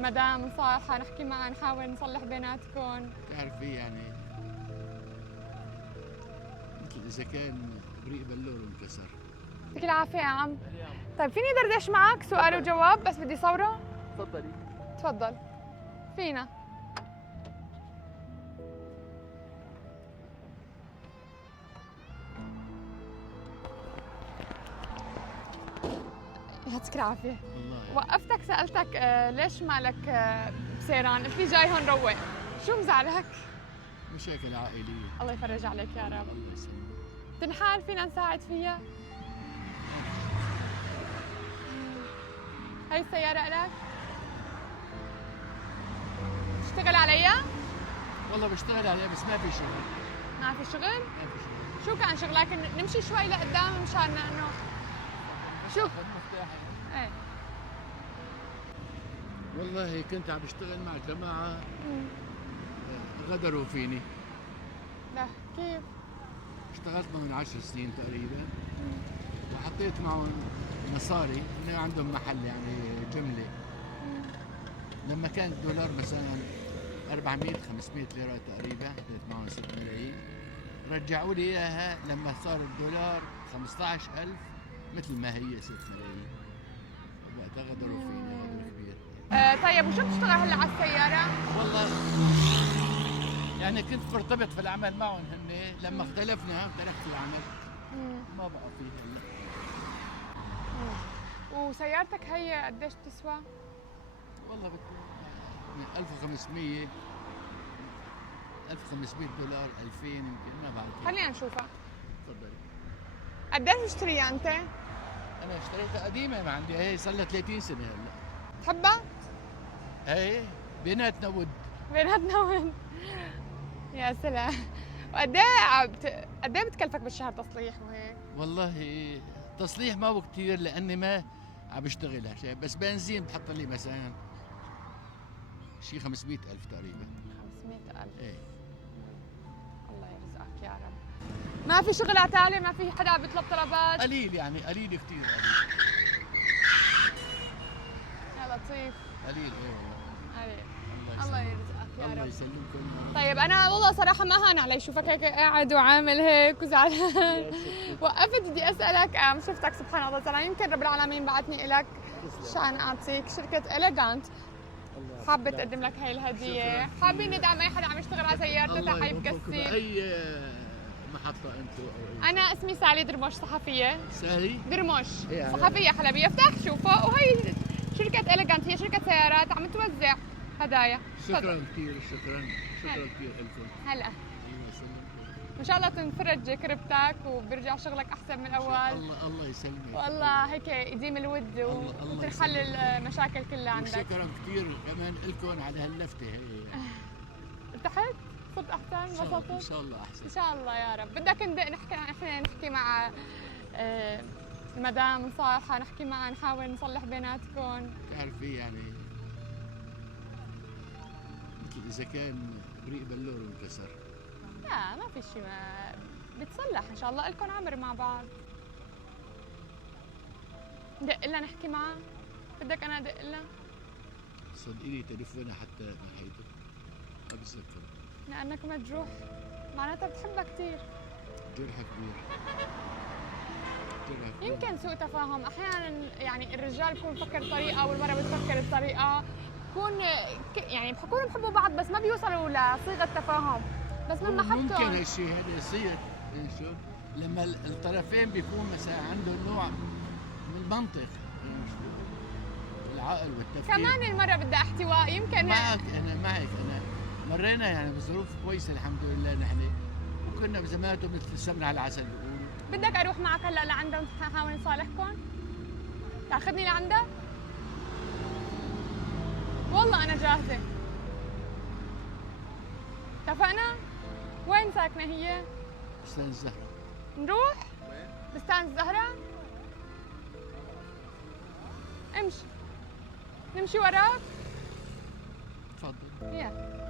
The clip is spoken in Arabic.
المدام صالحة نحكي معها نحاول نصلح بيناتكم. بتعرفي يعني مثل اذا كان بريق بلور انكسر. يعطيك العافية يا عم. طيب فيني دردش معك سؤال وجواب بس بدي صوره؟ تفضلي. تفضل. فينا. يعطيك العافية. والله وقفتك سألتك ليش مالك بسيران؟ قلت لي جاي هون روق. شو مزعلك؟ مشاكل عائلية. الله يفرج عليك يا رب. الله يسلمك. تنحال فينا نساعد فيها؟ هاي السيارة إلك؟ تشتغل عليها؟ والله بشتغل عليها بس ما في شغل. ما في شغل؟ ما في شغل. شو كان شغلك؟ نمشي شوي لقدام مشان انه شو؟ المفتاح. ايه والله كنت عم بشتغل مع جماعة غدروا فيني. لا كيف؟ اشتغلت من 10 سنين تقريبا وحطيت معهم مصاري، هن عندهم محل يعني جملة. لما كان الدولار مثلا 400 500 ليرة تقريبا، حطيت معهم 6 ملايين، رجعوا لي اياها لما صار الدولار 15,000 مثل ما هي 6 ملايين. وقتها غدروا فيني غدر كبير. طيب وشو بتشتغل هلا على السيارة؟ والله يعني كنت مرتبط في العمل معهم هن، لما اختلفنا تركت العمل ما بقى فيه هلا. وسيارتك هي قديش بتسوى؟ والله بتكون من 1500 دولار 2000 يمكن، ما بعرف. خلينا نشوفها. تفضلي. قديش مشتريها انت؟ انا اشتريتها قديمه، ما عندي، هي صار لها 30 سنه هلا. تحبها؟ هي بيناتنا ود. بيناتنا وين؟ يا سلام. قد ايه بتكلفك بالشهر تصليح وهيك؟ والله تصليح ما هو كثير لاني ما عم بشتغلها شيء، بس بنزين بحط لي مثلا شي 500,000 تقريبا. 500,000. ايه. الله يرزقك يا رب. ما في شغل عتالي؟ ما في حدا بيطلب طلبات؟ قليل يعني، قليل كثير قليل. يا لطيف. قليل ايه والله. قليل. الله الله يرزقك يا الله رب. يسلمكم. طيب انا والله صراحه ما هان علي شوفك هيك قاعد وعامل هيك وزعلان. وقفت بدي اسالك، شفتك سبحان الله زعلان، يمكن رب العالمين بعثني لك عشان اعطيك شركه إليغانت حابه تقدم لك هاي الهديه. حابين ندعم اي حدا عم يشتغل على سيارته تحت يكسر. اي محطه انتم او انا اسمي سالي درموش، صحفيه. سالي درموش إيه صحفيه حلبيه. افتح شوفه. وهي شركه إليغانت، هي شركه سيارات عم توزع هدايا. شكرا كثير. شكرا كثير لكم. هلا الله يسلمكم. ان شاء الله تنفرج كربتك وبرجع شغلك احسن من الاول. الله يسلمك. والله هيك يديم الود وتنحل المشاكل كلها عندك. شكرا كثير كمان لكم على هاللفته هي. ارتحت؟ صرت احسن؟ انبسطت؟ ان شاء الله احسن. ان شاء الله يا رب. بدك نحكي مع المدام صالحة، نحكي معها نحاول نصلح بيناتكم. بتعرفي يعني مثل اذا كان بريق بلور انكسر. لا ما في شيء، ما بتصلح ان شاء الله. لكم عمر مع بعض. ندق لها نحكي معها؟ بدك انا ادق لها؟ صدقيني تليفونها حتى ناحيته ما بتذكر. لانك مجروح معناتها بتحبها كثير. جرح كبير. يمكن سوء تفاهم احيانا، يعني الرجال بكون بفكر طريقه والمراه بتفكر بطريقه، بكون يعني بكونوا بحبوا بعض بس ما بيوصلوا لصيغه تفاهم. بس من محبتهم ممكن هالشيء هذا يصير. شو لما الطرفين بيكون مثلا عندهم نوع من المنطق، العقل والتفكير. كمان المرة بدها احتواء. يمكن معك انا مرينا يعني بظروف كويسه الحمد لله نحن، وكنا بزمانته مثل السمنه على العسل بيقولوا. بدك اروح معك هلا لعندها ونحاول نصالحكم؟ تاخذني لعندها؟ والله انا جاهزة. اتفقنا؟ وين ساكنة هي؟ بستان الزهرة. نروح؟ وين؟ بستان الزهرة؟ امشي. نمشي وراك؟ تفضل. يلا.